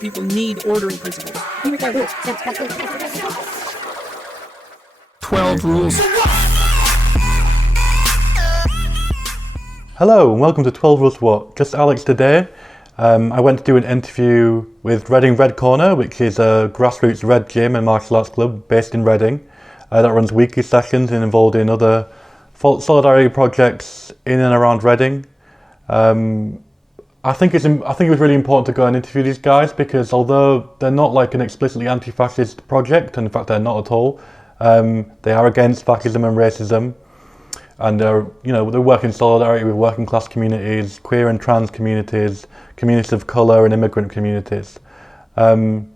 People need ordering principles. 12 rules. Hello and welcome to 12 Rules What? Just Alex today. I went to do an interview with Reading Red Corner, which is a grassroots red gym and martial arts club based in Reading that runs weekly sessions and involved in other solidarity projects in and around Reading. I think it was really important to go and interview these guys because although they're not like an explicitly anti-fascist project, and in fact they're not at all, they are against fascism and racism, and they work in solidarity with working class communities, queer and trans communities, communities of colour and immigrant communities. And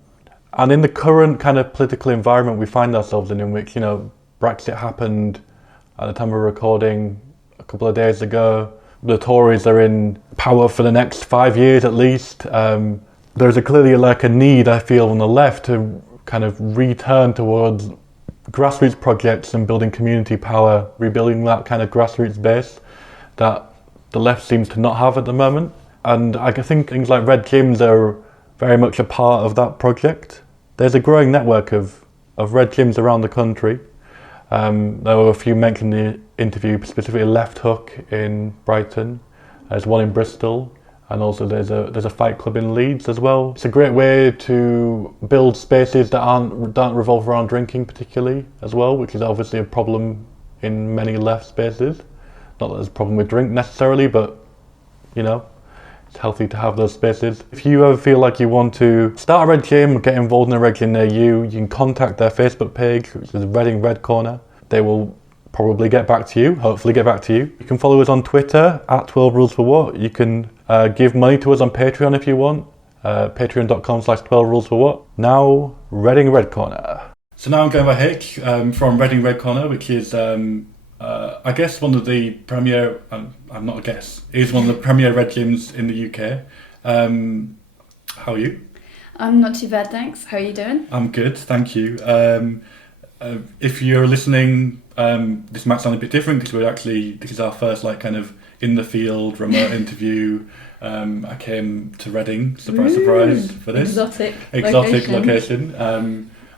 in the current kind of political environment we find ourselves in which, Brexit happened at the time of recording a couple of days ago. The Tories are in power for the next 5 years at least. There's clearly like a need, I feel, on the left to kind of return towards grassroots projects and building community power, rebuilding that kind of grassroots base that the left seems to not have at the moment. And I think things like red gyms are very much a part of that project. There's a growing network of red gyms around the country. There were a few mentioned in the interview, specifically Left Hook in Brighton. There's one in Bristol, and also there's a fight club in Leeds as well. It's a great way to build spaces that don't revolve around drinking particularly as well, which is obviously a problem in many left spaces. Not that there's a problem with drink necessarily, but it's healthy to have those spaces. If you ever feel like you want to start a red gym or get involved in a red gym near you, you can contact their Facebook page, which is Reading Red Corner. They will probably get back to you, hopefully get back to you. You can follow us on Twitter at 12 Rules for What. You can give money to us on Patreon if you want. Patreon.com/12 Rules for What. Now, Reading Red Corner. So now I'm going by Hitch from Reading Red Corner, which is I guess one of the premier, I'm not a guess, is one of the premier red gyms in the UK. How are you? I'm not too bad, thanks. How are you doing? I'm good, thank you. If you're listening, this might sound a bit different because this is our first kind of in the field remote interview. I came to Reading, surprise, for this. Exotic location.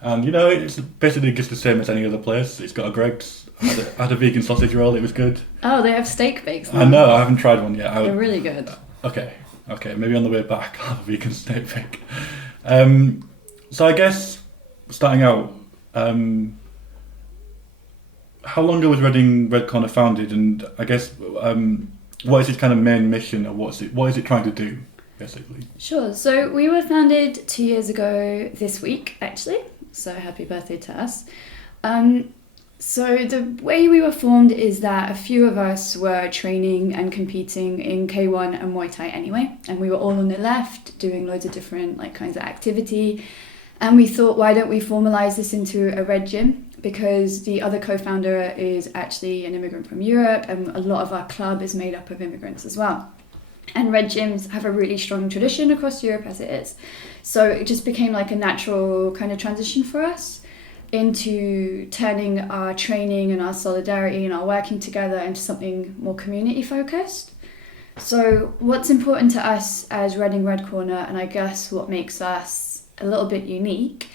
And it's basically just the same as any other place. It's got a Greggs. I had a vegan sausage roll, it was good. Oh, they have steak bakes now. I know, I haven't tried one yet. They're really good. Okay, maybe on the way back I'll have a vegan steak bake. So I guess, starting out, how long ago was Reading Red Corner founded, and I guess what is its kind of main mission, or what is it trying to do, basically? Sure, so we were founded 2 years ago this week, actually, so happy birthday to us. So the way we were formed is that a few of us were training and competing in K1 and Muay Thai anyway, and we were all on the left doing loads of different kinds of activity, and we thought, why don't we formalize this into a red gym, because the other co-founder is actually an immigrant from Europe, and a lot of our club is made up of immigrants as well. And red gyms have a really strong tradition across Europe as it is. So it just became like a natural kind of transition for us into turning our training and our solidarity and our working together into something more community focused. So what's important to us as Reading Red Corner, and I guess what makes us a little bit unique,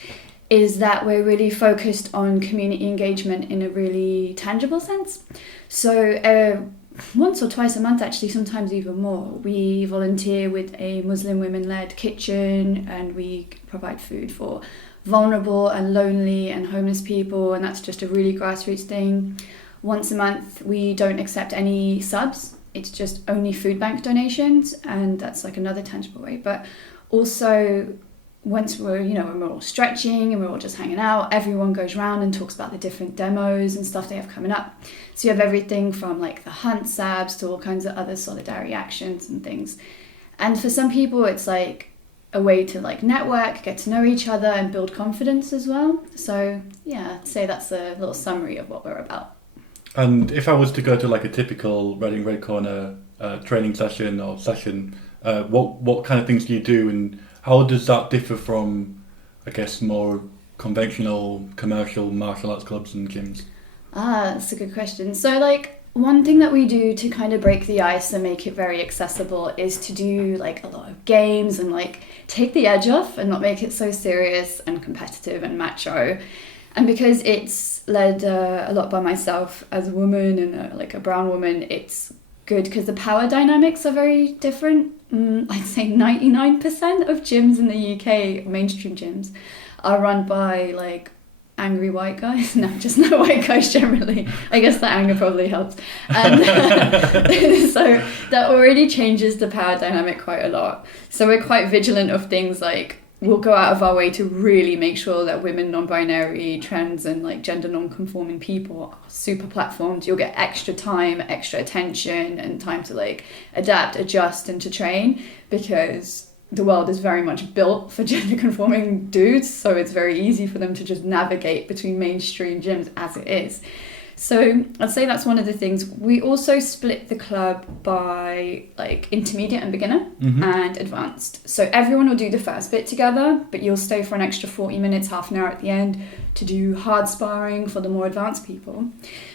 is that we're really focused on community engagement in a really tangible sense. So once or twice a month, actually, sometimes even more, we volunteer with a Muslim women-led kitchen, and we provide food for vulnerable and lonely and homeless people, and that's just a really grassroots thing. Once a month, we don't accept any subs. It's just only food bank donations, and that's like another tangible way. But also, once we're, when we're all stretching and we're all just hanging out, everyone goes around and talks about the different demos and stuff they have coming up. So you have everything from like the hunt sabs to all kinds of other solidarity actions and things. And for some people, it's like a way to network, get to know each other, and build confidence as well. So yeah, I'd say that's a little summary of what we're about. And if I was to go to a typical Reading Red Corner training session or session, what kind of things do you do, and how does that differ from, I guess, more conventional commercial martial arts clubs and gyms? That's a good question. So One thing that we do to kind of break the ice and make it very accessible is to do like a lot of games and like take the edge off and not make it so serious and competitive and macho. And because it's led a lot by myself as a woman and like a brown woman, it's good because the power dynamics are very different. I'd say 99% of gyms in the UK, mainstream gyms, are run by like angry white guys. No, just no white guys generally. I guess the anger probably helps. And so that already changes the power dynamic quite a lot. So we're quite vigilant of things like we'll go out of our way to really make sure that women, non-binary, trans and like gender non-conforming people are super platformed. You'll get extra time, extra attention and time to like adapt, adjust and to train because the world is very much built for gender conforming dudes, so it's very easy for them to just navigate between mainstream gyms as it is. So I'd say that's one of the things. We also split the club by like intermediate and beginner and advanced. So everyone will do the first bit together, but you'll stay for an extra 40 minutes, half an hour at the end to do hard sparring for the more advanced people.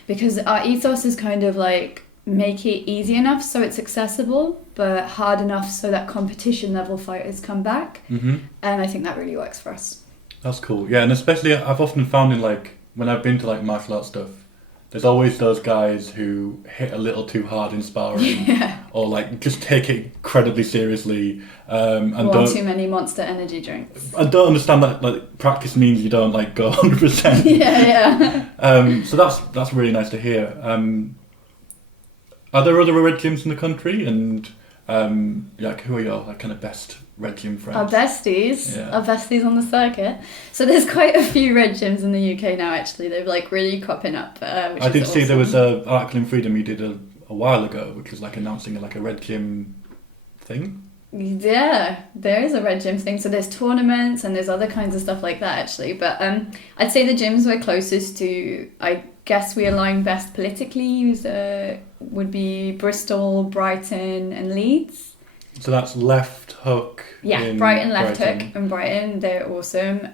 Because our ethos is kind of like make it easy enough so it's accessible, but hard enough so that competition level fighters come back. And I think that really works for us. That's cool. Yeah, and especially I've often found in like, when I've been to like martial arts stuff, there's always those guys who hit a little too hard in sparring or like just take it incredibly seriously and don't too many Monster energy drinks. I don't understand that like practice means you don't like go 100%. So that's really nice to hear. Are there other red gyms in the country and like who are your like kind of best red gym friends? Our besties on the circuit. So there's quite a few red gyms in the UK now actually. They're like really cropping up. I did see there was a article in Freedom you did a while ago which was like announcing like a red gym thing. Yeah, there is a red gym thing. So there's tournaments and there's other kinds of stuff like that actually. But I'd say the gyms we're closest to, I guess we align best politically, would be Bristol, Brighton and Leeds. So that's Left Hook. Yeah, Brighton, Left Hook and Brighton, they're awesome.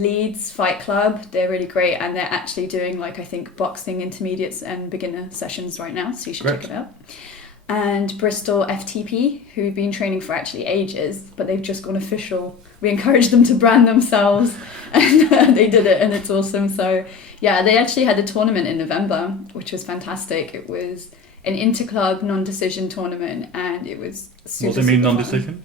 Leeds Fight Club, they're really great and they're actually doing like I think boxing intermediates and beginner sessions right now, so you should check it out. And Bristol FTP, who we've been training for actually ages, but they've just gone official. We encouraged them to brand themselves and they did it and it's awesome. So yeah, they actually had a tournament in November, which was fantastic. It was an inter-club non-decision tournament and it was super, what does it mean, super non-decision?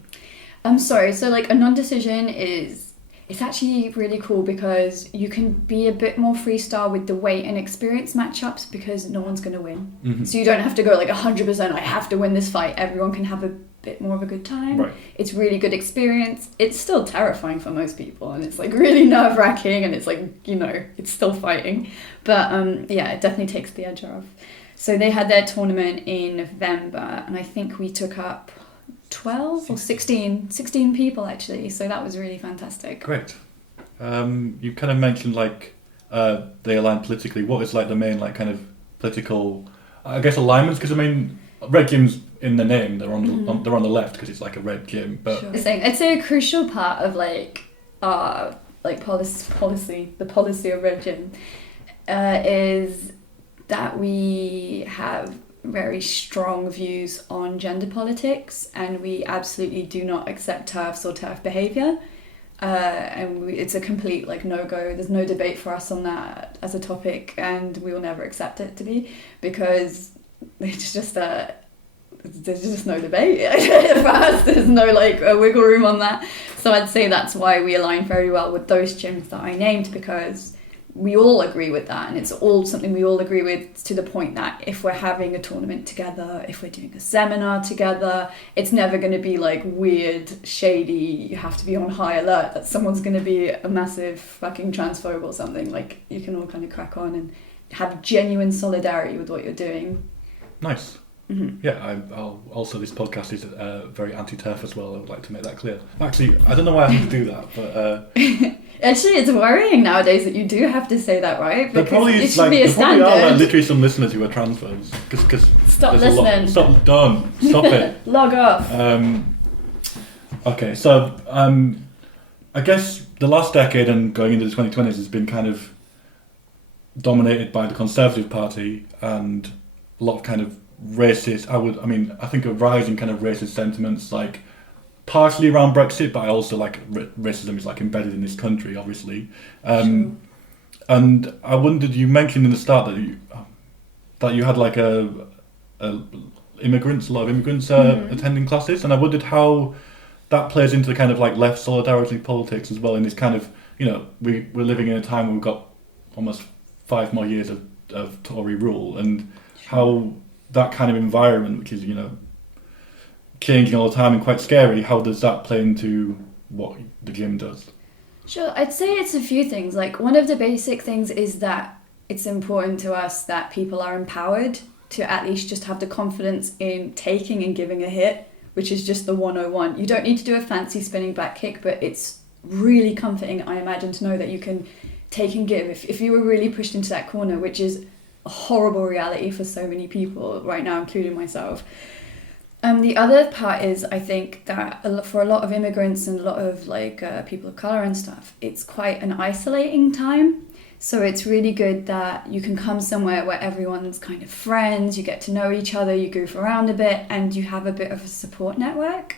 I'm sorry, so like a non-decision is, it's actually really cool because you can be a bit more freestyle with the weight and experience matchups because no one's going to win. So you don't have to go like 100%, I have to win this fight. Everyone can have a bit more of a good time. Right. It's really good experience. It's still terrifying for most people and it's like really nerve-wracking and it's like, you know, it's still fighting. But yeah, it definitely takes the edge off. So they had their tournament in November and I think we took up 12 or 16 people actually, so that was really fantastic. Great. You kind of mentioned like they align politically. What is like the main like kind of political, I guess, alignments? Because I mean, red gyms in the name, they're on they're on the left because it's like a red gym. But sure. I'd say a crucial part of like our like policy, the policy of red gym, is that we have very strong views on gender politics and we absolutely do not accept TERFs or TERF behaviour it's a complete like no-go. There's no debate for us on that as a topic and we will never accept it to be because it's just there's just no debate for us. There's no like wiggle room on that, so I'd say that's why we align very well with those gyms that I named because we all agree with that and it's all something we all agree with to the point that if we're having a tournament together, if we're doing a seminar together, it's never going to be like weird, shady, you have to be on high alert that someone's going to be a massive fucking transphobe or something. Like you can all kind of crack on and have genuine solidarity with what you're doing. Nice. Yeah, I'll also this podcast is very anti-TERF as well. I would like to make that clear. Actually, I don't know why I have to do that, but actually, it's worrying nowadays that you do have to say that, right? Because it should be a standard. There probably are like, literally some listeners who are transphobes. Cause stop listening. Stop it. Log off. Okay, so I guess the last decade and going into the 2020s has been kind of dominated by the Conservative Party and a lot of kind of racist. I think a rising kind of racist sentiments, like partially around Brexit, but I also like racism is like embedded in this country, obviously. Sure. And I wondered, you mentioned in the start that you had like a lot of immigrants attending classes, and I wondered how that plays into the kind of like left solidarity politics as well. In this kind of, we're living in a time where we've got almost 5 more years of Tory rule, and how that kind of environment, which is changing all the time and quite scary, how does that play into what the gym does? Sure, I'd say it's a few things. Like, one of the basic things is that it's important to us that people are empowered to at least just have the confidence in taking and giving a hit, which is just the 101. You don't need to do a fancy spinning back kick, but it's really comforting, I imagine, to know that you can take and give. If you were really pushed into that corner, which is a horrible reality for so many people right now, including myself. The other part is, I think that for a lot of immigrants and a lot of people of colour and stuff, it's quite an isolating time. So it's really good that you can come somewhere where everyone's kind of friends, you get to know each other, you goof around a bit, and you have a bit of a support network.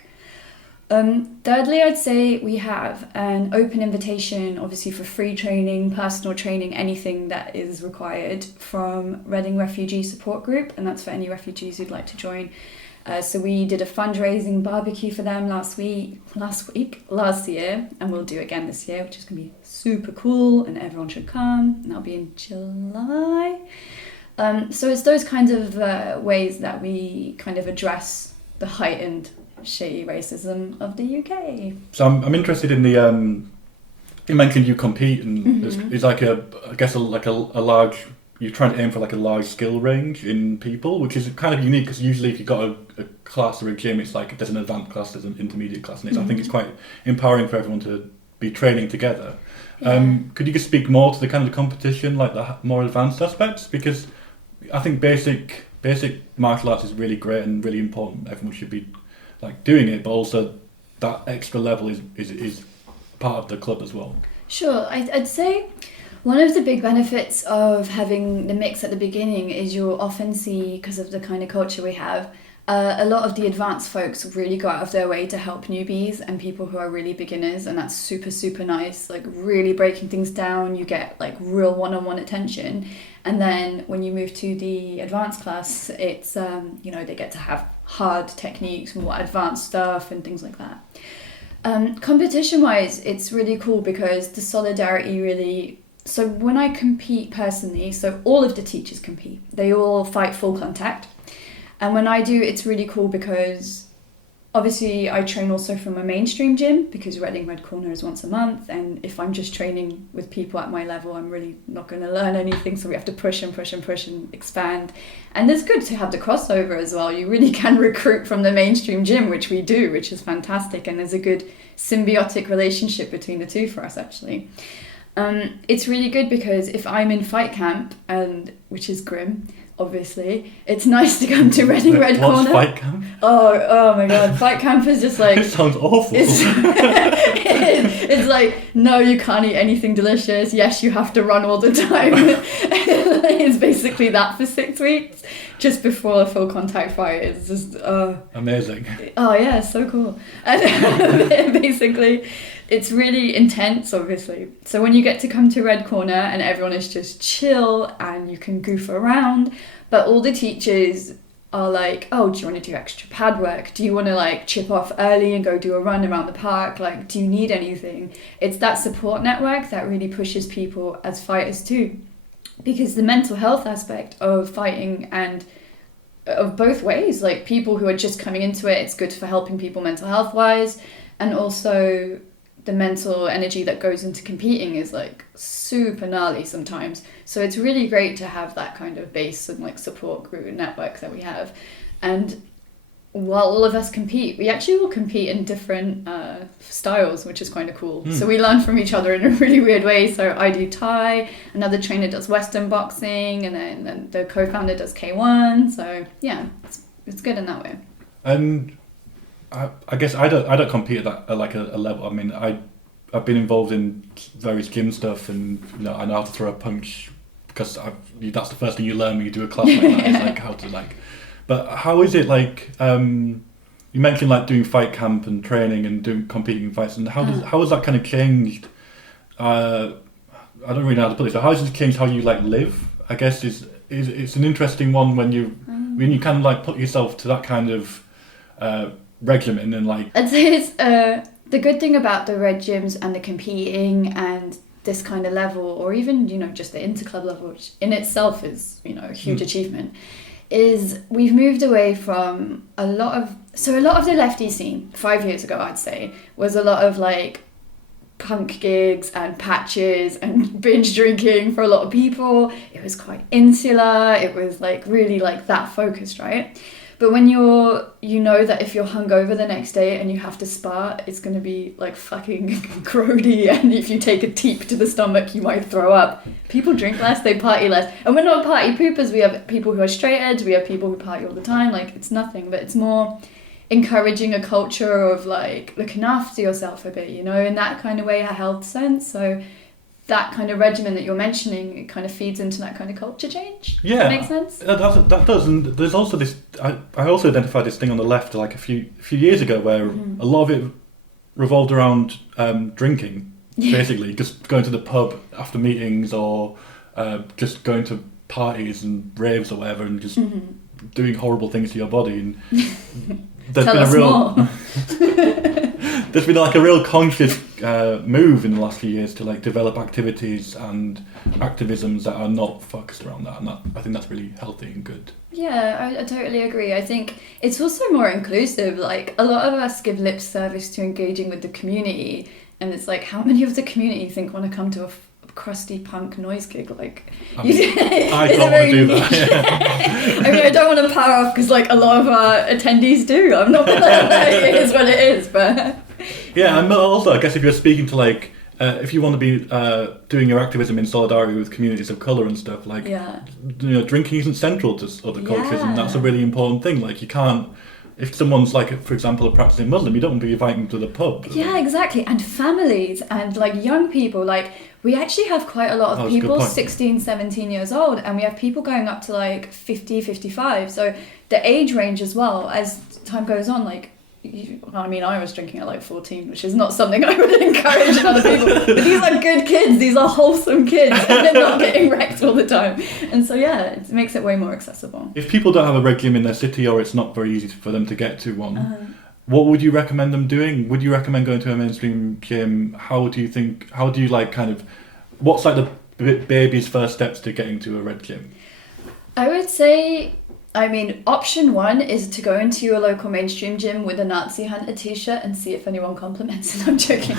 Thirdly, I'd say we have an open invitation, obviously, for free training, personal training, anything that is required from Reading Refugee Support Group, and that's for any refugees who'd like to join. So we did a fundraising barbecue for them last year, and we'll do it again this year, which is going to be super cool, and everyone should come, and that'll be in July. So it's those kinds of ways that we kind of address the heightened shitty racism of the UK. So I'm interested in the you mentioned you compete, and it's like a large, you're trying to aim for like a large skill range in people, which is kind of unique because usually if you've got a class or a gym, it's like there's an advanced class, there's an intermediate class, and I think it's quite empowering for everyone to be training together. Could you just speak more to the kind of the competition, like the more advanced aspects? Because I think basic martial arts is really great and really important. Everyone should be like doing it, but also that extra level is part of the club as well. Sure, I'd say one of the big benefits of having the mix at the beginning is you'll often see, because of the kind of culture we have, a lot of the advanced folks really go out of their way to help newbies and people who are really beginners, and that's super, super nice, like really breaking things down. You get like real one-on-one attention, and then when you move to the advanced class, it's they get to have hard techniques, more advanced stuff and things like that. Competition-wise, it's really cool because the solidarity really... So when I compete personally, so all of the teachers compete. They all fight full contact. And when I do, it's really cool because obviously I train also from a mainstream gym because Reading Red Corner is once a month. And if I'm just training with people at my level, I'm really not going to learn anything. So we have to push and push and push and expand. And it's good to have the crossover as well. You really can recruit from the mainstream gym, which we do, which is fantastic. And there's a good symbiotic relationship between the two for us, actually. It's really good because if I'm in fight camp, which is grim, obviously, it's nice to come to Reading Red Corner. What's fight camp? Oh my god, fight camp is just like... It sounds awful. It's like, no, you can't eat anything delicious. Yes, you have to run all the time. It's basically that for 6 weeks, just before a full contact fight. It's just... amazing. Oh yeah, so cool. And basically... It's really intense, obviously. So when you get to come to Red Corner and everyone is just chill and you can goof around, but all the teachers are like, oh, do you want to do extra pad work? Do you want to like chip off early and go do a run around the park? Like, do you need anything? It's that support network that really pushes people as fighters too. Because the mental health aspect of fighting and of both ways, like people who are just coming into it, it's good for helping people mental health wise, and also the mental energy that goes into competing is like super gnarly sometimes. So it's really great to have that kind of base and like support group network that we have. And while all of us compete, we actually will compete in different styles, which is kind of cool. So we learn from each other in a really weird way. So I do Thai, another trainer does Western boxing, and then the co-founder does K1. So yeah, it's good in that way. And I guess I don't compete at a level. I mean, I've been involved in various gym stuff, and I know how to throw a punch because that's the first thing you learn when you do a class like that. It's like how to like. But how is it like? You mentioned like doing fight camp and training and doing competing in fights, and how has that kind of changed? I don't really know how to put this. So how has it changed how you like live? I guess it's an interesting one when you kind of like put yourself to that kind of regimen and like. I'd say it's the good thing about the red gyms and the competing and this kind of level, or even just the interclub level, which in itself is a huge achievement, is we've moved away from a lot of the lefty scene 5 years ago, I'd say, was a lot of like punk gigs and patches and binge drinking for a lot of people. It was quite insular. It was like really like that focused, right? But when you know that if you're hungover the next day and you have to spar, it's going to be like fucking grody, and if you take a teep to the stomach, you might throw up. People drink less, they party less. And we're not party poopers. We have people who are straight edge, we have people who party all the time. Like, it's nothing, but it's more encouraging a culture of like looking after yourself a bit, in that kind of way, a health sense. So that kind of regimen that you're mentioning, it kind of feeds into that kind of culture change. Yeah, does that make sense? That does. And there's also this. I also identified this thing on the left like a few years ago where a lot of it revolved around drinking, basically just going to the pub after meetings or just going to parties and raves or whatever, and just doing horrible things to your body. And there's Tell been us a real. More. There's been like a real conscious move in the last few years to like develop activities and activisms that are not focused around that, and I think that's really healthy and good. Yeah, I totally agree. I think it's also more inclusive. Like, a lot of us give lip service to engaging with the community, and it's like, how many of the community think want to come to a crusty punk noise gig? Like, I don't want to do that. I mean, I don't want to power off because like a lot of our attendees do. I'm not gonna it is what it is, but yeah. And also, I guess if you're speaking to like if you want to be doing your activism in solidarity with communities of colour and stuff, like drinking isn't central to other cultures, and that's a really important thing. Like, you can't. If someone's like, for example, a practicing Muslim, you don't want to be inviting them to the pub. Yeah, exactly. And families and like young people, like we actually have quite a lot of people 16, 17 years old, and we have people going up to like 50, 55. So the age range as well, as time goes on, like, I was drinking at like 14, which is not something I would encourage in other people. But these are good kids. These are wholesome kids. And they're not getting wrecked all the time. And so, yeah, it makes it way more accessible. If people don't have a red gym in their city, or it's not very easy for them to get to one, what would you recommend them doing? Would you recommend going to a mainstream gym? How do you like kind of, what's like the baby's first steps to getting to a red gym? I would say, option one is to go into your local mainstream gym with a Nazi Hunter t-shirt and see if anyone compliments it. I'm joking.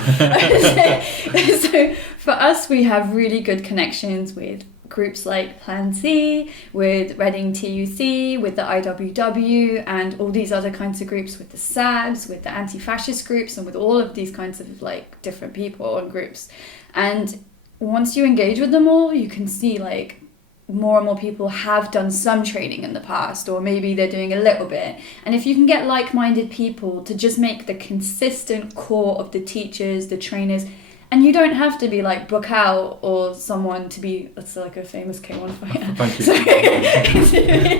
So for us, we have really good connections with groups like Plan C, with Reading TUC, with the IWW, and all these other kinds of groups, with the SABs, with the anti-fascist groups, and with all of these kinds of like different people and groups. And once you engage with them all, you can see like more and more people have done some training in the past, or maybe they're doing a little bit. And if you can get like-minded people to just make the consistent core of the teachers, the trainers, and you don't have to be like Book Out or someone to be, that's like a famous K1 fighter. Thank you. So,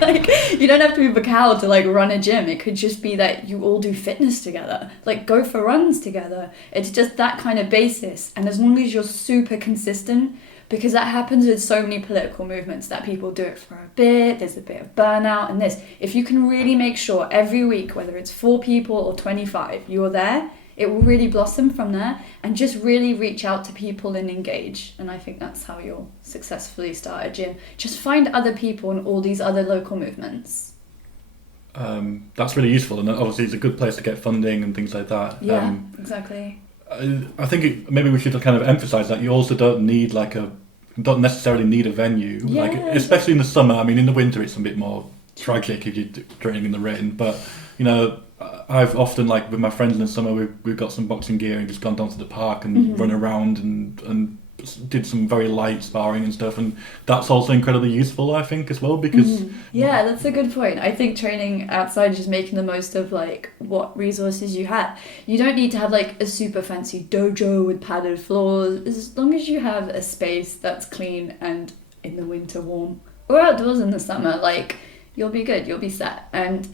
like, you don't have to be Book Out to like run a gym. It could just be that you all do fitness together, like go for runs together. It's just that kind of basis. And as long as you're super consistent, because that happens with so many political movements, that people do it for a bit, there's a bit of burnout and this. If you can really make sure every week, whether it's 4 people or 25, you're there, it will really blossom from there, and just really reach out to people and engage. And I think that's how you'll successfully start a gym. Just find other people in all these other local movements. That's really useful, and obviously it's a good place to get funding and things like that. Yeah, exactly. I think maybe we should kind of emphasise that you also don't don't necessarily need a venue, like especially in the summer. I mean, in the winter it's a bit more tragic if you're training in the rain. But I've often, like with my friends in the summer, we've got some boxing gear and just gone down to the park and run around and did some very light sparring and stuff, and that's also incredibly useful, I think, as well, because yeah, that's a good point. I think training outside is just making the most of like what resources you have. You don't need to have like a super fancy dojo with padded floors, as long as you have a space that's clean and in the winter warm or outdoors in the summer, like you'll be good, you'll be set. And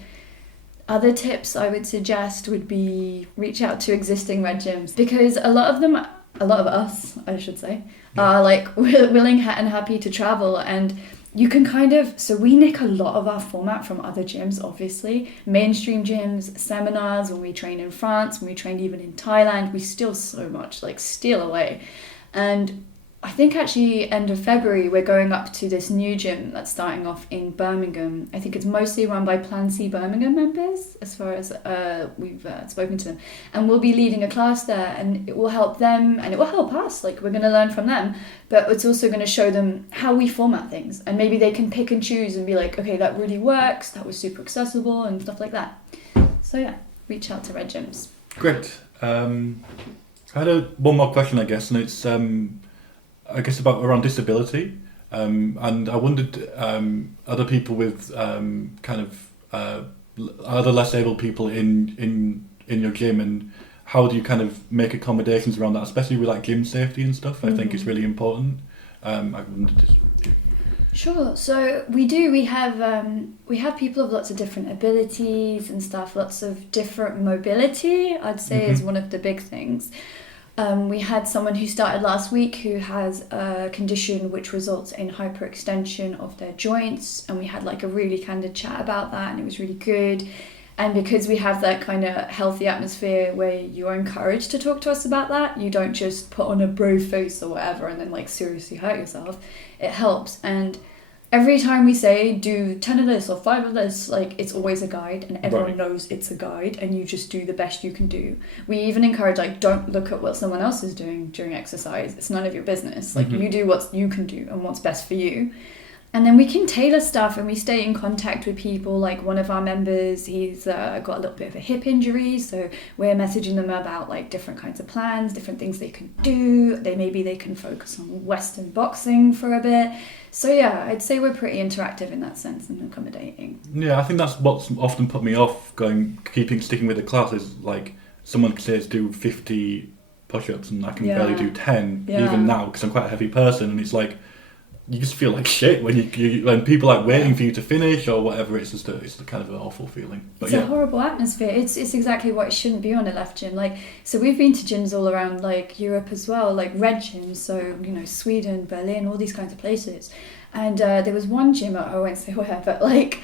other tips I would suggest would be reach out to existing red gyms, because a lot of us, I should say, are like willing and happy to travel, and you can so we nick a lot of our format from other gyms, obviously. Mainstream gyms, seminars, when we train in France, when we trained even in Thailand, we steal so much, like steal away. And I think actually end of February, we're going up to this new gym that's starting off in Birmingham. I think it's mostly run by Plan C Birmingham members, as far as we've spoken to them. And we'll be leading a class there, and it will help them and it will help us. Like, we're going to learn from them, but it's also going to show them how we format things. And maybe they can pick and choose and be like, okay, that really works. That was super accessible and stuff like that. So yeah, reach out to red gyms. Great. I had one more question, I guess, and it's I guess around disability, and I wondered, other people with other less able people in your gym, and how do you kind of make accommodations around that, especially with like gym safety and stuff? I think it's really important. I wondered. Sure. So we have people of lots of different abilities and stuff, lots of different mobility, I'd say, is one of the big things. We had someone who started last week who has a condition which results in hyperextension of their joints, and we had like a really candid chat about that, and it was really good. And because we have that kind of healthy atmosphere where you're encouraged to talk to us about that, you don't just put on a bro face or whatever and then like seriously hurt yourself. It helps. And every time we say do 10 of this or 5 of this, like, it's always a guide, and everyone knows it's a guide, and you just do the best you can do. We even encourage, like, don't look at what someone else is doing during exercise. It's none of your business. Like, you do what you can do and what's best for you. And then we can tailor stuff, and we stay in contact with people. Like, one of our members, he's got a little bit of a hip injury, so we're messaging them about like different kinds of plans, different things they can do. Maybe they can focus on Western boxing for a bit. So yeah, I'd say we're pretty interactive in that sense and accommodating. Yeah, I think that's what's often put me off sticking with the class, is like someone says do 50 push-ups and I can barely do 10 even now, because I'm quite a heavy person, and it's like you just feel like shit when when people are like waiting for you to finish or whatever. It's just it's kind of an awful feeling. But it's a horrible atmosphere. It's exactly what it shouldn't be on a left gym. Like, so we've been to gyms all around like Europe as well, like red gyms. So, you know, Sweden, Berlin, all these kinds of places. And there was one gym, I won't say where, but like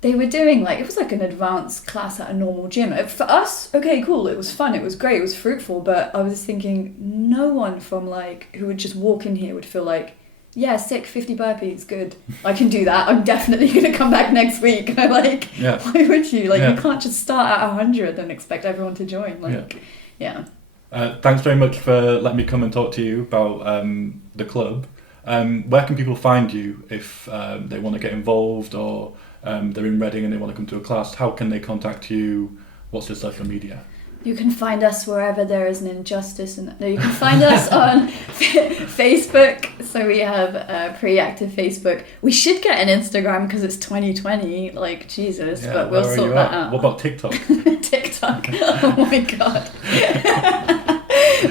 they were doing like, it was like an advanced class at a normal gym. For us, okay, cool, it was fun, it was great, it was fruitful. But I was thinking, no one from like who would just walk in here would feel like, yeah, sick, 50 burpees, good. I can do that. I'm definitely going to come back next week. Like, why would you? Like, you can't just start at 100 and expect everyone to join. Like, thanks very much for letting me come and talk to you about the club. Where can people find you if they want to get involved, or they're in Reading and they want to come to a class? How can they contact you? What's your social media? You can find us wherever there is an injustice. You can find us on Facebook. So we have a pretty active Facebook. We should get an Instagram because it's 2020. Like, Jesus, but we'll sort that out. What about TikTok? TikTok. Oh my God.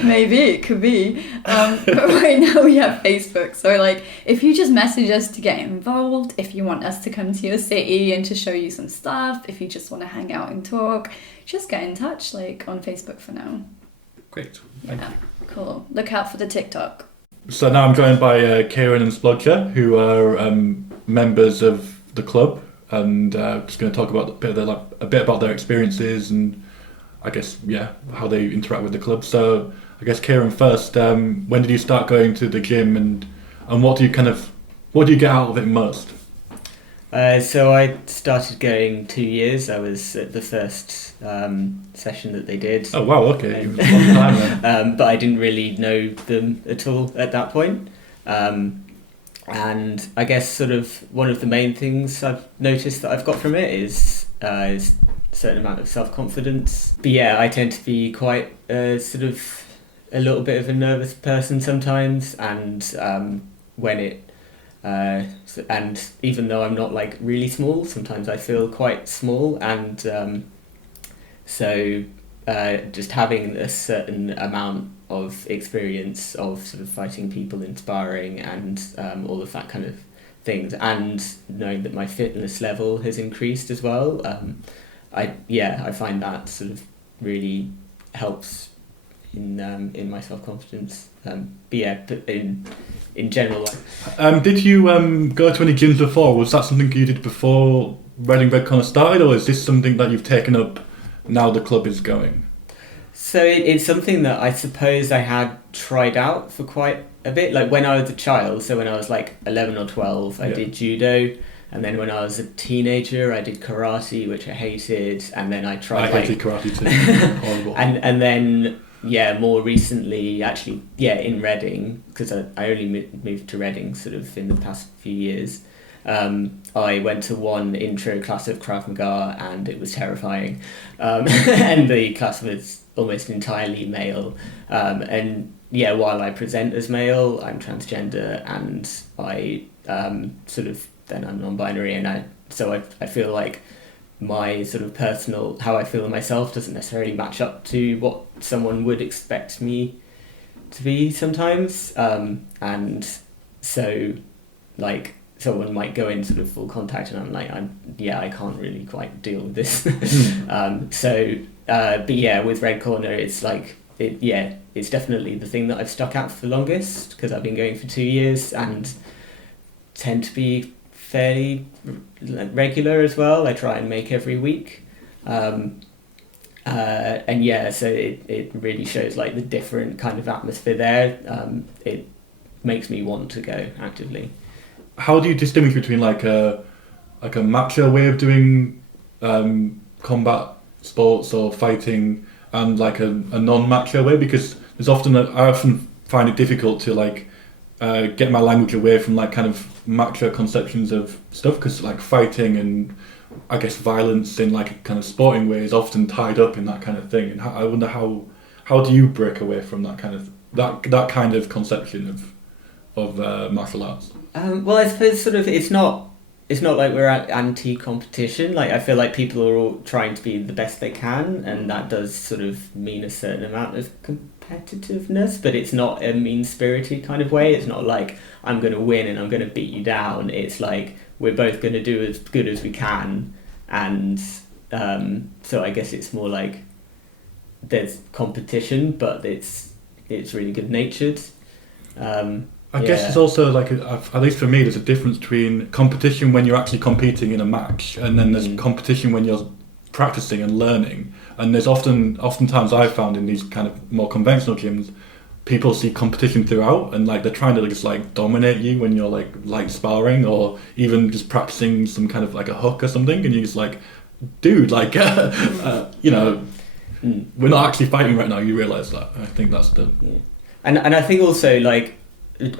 Maybe it could be. But right now we have Facebook. So like, if you just message us to get involved, if you want us to come to your city and to show you some stuff, if you just want to hang out and talk, just get in touch, like, on Facebook for now. Great. Thank you. Cool. Look out for the TikTok. So now I'm joined by Kieran and Splodger, who are members of the club, and just going to talk about a bit about their experiences and I guess how they interact with the club. So I guess Kieran first. When did you start going to the gym, and what do you get out of it most? So I started going 2 years. I was at the first session that they did. Oh wow, okay. It was a long time then. But I didn't really know them at all at that point. And I guess sort of one of the main things I've noticed that I've got from it is a certain amount of self-confidence. But yeah, I tend to be quite sort of a little bit of a nervous person sometimes, and when it and even though I'm not like really small, sometimes I feel quite small, and so just having a certain amount of experience of sort of fighting people in sparring and all of that kind of things, and knowing that my fitness level has increased as well. I find that sort of really helps in my self-confidence. But in general, did you go to any gyms before? Was that something you did before Reading Redcorner started, or is this something that you've taken up now the club is going? So it's something that I suppose I had tried out for quite a bit. Like when I was a child, so when I was like 11 or 12, I did judo. And then when I was a teenager, I did karate, which I hated. And then I tried I hated karate too. Horrible. And then, more recently, actually, in Reading, because I only moved to Reading sort of in the past few years. I went to one intro class of Krav Maga and it was terrifying. And the class was almost entirely male. While I present as male, I'm transgender and I then I'm non-binary, and I feel like my sort of personal, how I feel of myself doesn't necessarily match up to what someone would expect me to be sometimes. And so like someone might go in sort of full contact and I'm like, I can't really quite deal with this. With Red Corner, it's like, it's definitely the thing that I've stuck at for the longest, because I've been going for 2 years and tend to be fairly regular as well. I try and make every week. So it really shows like the different kind of atmosphere there. It makes me want to go actively. How do you distinguish between like a macho way of doing combat sports or fighting and like a non-macho way? Because there's I often find it difficult to like get my language away from like kind of macho conceptions of stuff, because like fighting and I guess violence in like a kind of sporting way is often tied up in that kind of thing. And I wonder how do you break away from that kind of that kind of conception of martial arts? Well, I suppose sort of it's not like we're anti-competition. Like I feel like people are all trying to be the best they can, and that does sort of mean a certain amount of competitiveness, but it's not a mean-spirited kind of way. It's not like I'm going to win and I'm going to beat you down. It's like we're both going to do as good as we can, and so I guess it's more like there's competition, but it's really good-natured. I guess there's also like, at least for me, there's a difference between competition when you're actually competing in a match, and then there's competition when you're practicing and learning. And there's oftentimes I've found in these kind of more conventional gyms, people see competition throughout, and like they're trying to just like dominate you when you're like sparring or even just practicing some kind of like a hook or something, and you're just like, dude, like we're not actually fighting right now. You realise that? I think that's the and I think also like.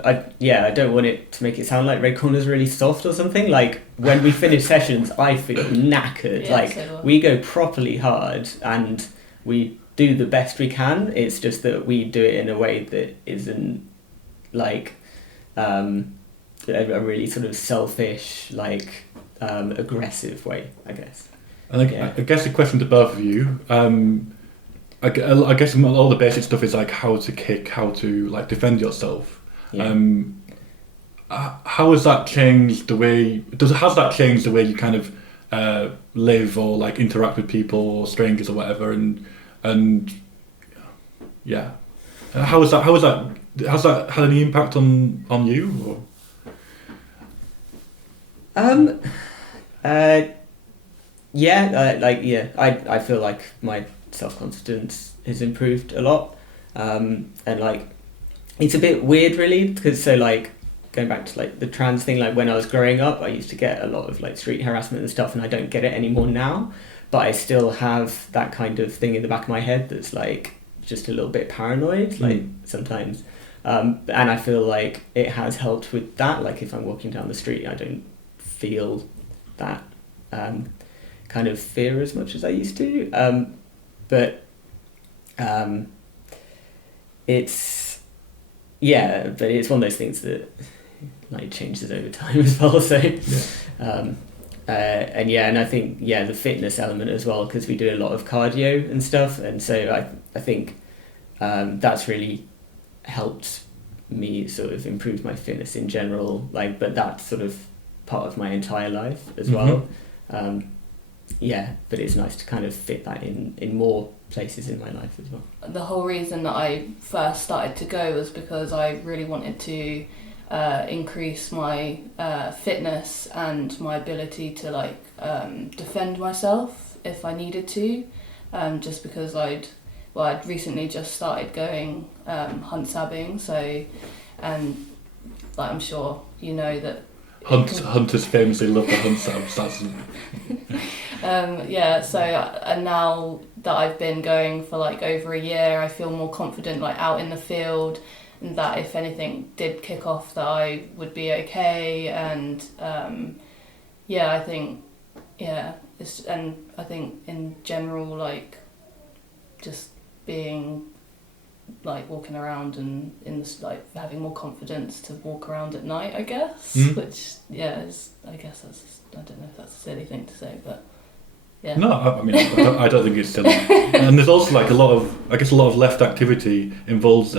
I don't want it to make it sound like Red Corner's really soft or something. Like when we finish sessions, I feel knackered. We go properly hard and we do the best we can. It's just that we do it in a way that isn't like a really sort of selfish, like aggressive way, I guess. And I guess the question to both of you, I guess all the basic stuff is like how to kick, how to like defend yourself. Yeah. How has that changed the way? Has that changed the way you kind of live or like interact with people or strangers or whatever? And how has that had any impact on you? Or? I feel like my self-confidence has improved a lot, and like. It's a bit weird really, because so like going back to like the trans thing, like when I was growing up I used to get a lot of like street harassment and stuff, and I don't get it anymore now, but I still have that kind of thing in the back of my head that's like just a little bit paranoid like sometimes, and I feel like it has helped with that. Like if I'm walking down the street I don't feel that kind of fear as much as I used to, but it's one of those things that like changes over time as well. So, and I think the fitness element as well, because we do a lot of cardio and stuff, and so I think that's really helped me sort of improve my fitness in general. Like, but that's sort of part of my entire life as well. Yeah, but it's nice to kind of fit that in more places in my life as well. The whole reason that I first started to go was because I really wanted to increase my fitness and my ability to like defend myself if I needed to, just because I'd recently just started going hunt sabbing, so, and like, I'm sure you know that Hunters famously love the hunt sabs. That's yeah, so and now that I've been going for like over a year, I feel more confident like out in the field, and that if anything did kick off that I would be okay. And yeah, I think I think in general, like just being like walking around and in this, like having more confidence to walk around at night, I guess. Which is, I guess that's, I don't know if that's a silly thing to say, but yeah. No, I mean, I don't think it's silly. And there's also like a lot of left activity involves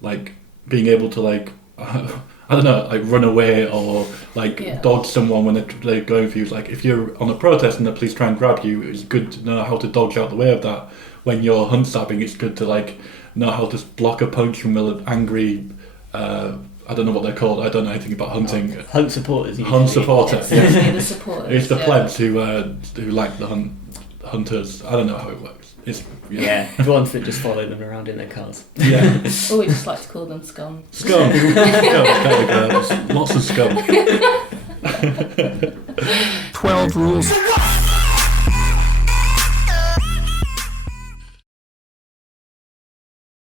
like being able to like I don't know, like run away or like dodge someone when they're going for you. Like if you're on a protest and the police try and grab you, it's good to know how to dodge out the way of that. When you're hunt stabbing, it's good to like know how to block a punch from an angry. I don't know what they're called. I don't know anything about hunting. Hunt supporters. Hunt supporters. It's usually the supporters. It's the plebs who like the hunters. I don't know how it works. It's the ones that just follow them around in their cars. Yeah. Or we just like to call them scum. Scum. Lots of scum. 12 rules.